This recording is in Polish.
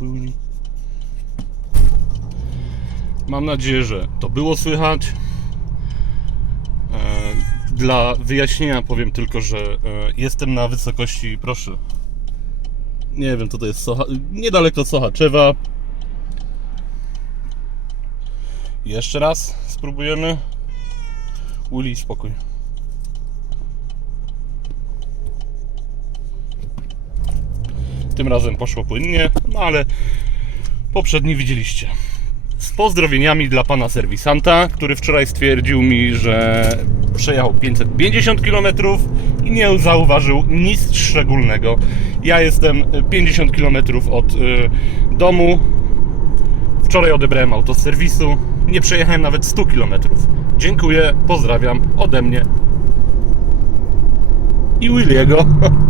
chuj. Mam nadzieję, że to było słychać. E, Dla wyjaśnienia powiem tylko, że e, jestem na wysokości, proszę. Nie wiem, to jest Socha, niedaleko Sochaczewa. Jeszcze raz spróbujemy. Uli, spokój. Tym razem poszło płynnie, no ale poprzedni widzieliście. Z pozdrowieniami dla pana serwisanta, który wczoraj stwierdził mi, że przejechał 550 km i nie zauważył nic szczególnego. Ja jestem 50 km od y, domu. Wczoraj odebrałem auto z serwisu. Nie przejechałem nawet 100 km. Dziękuję, pozdrawiam ode mnie i Williego.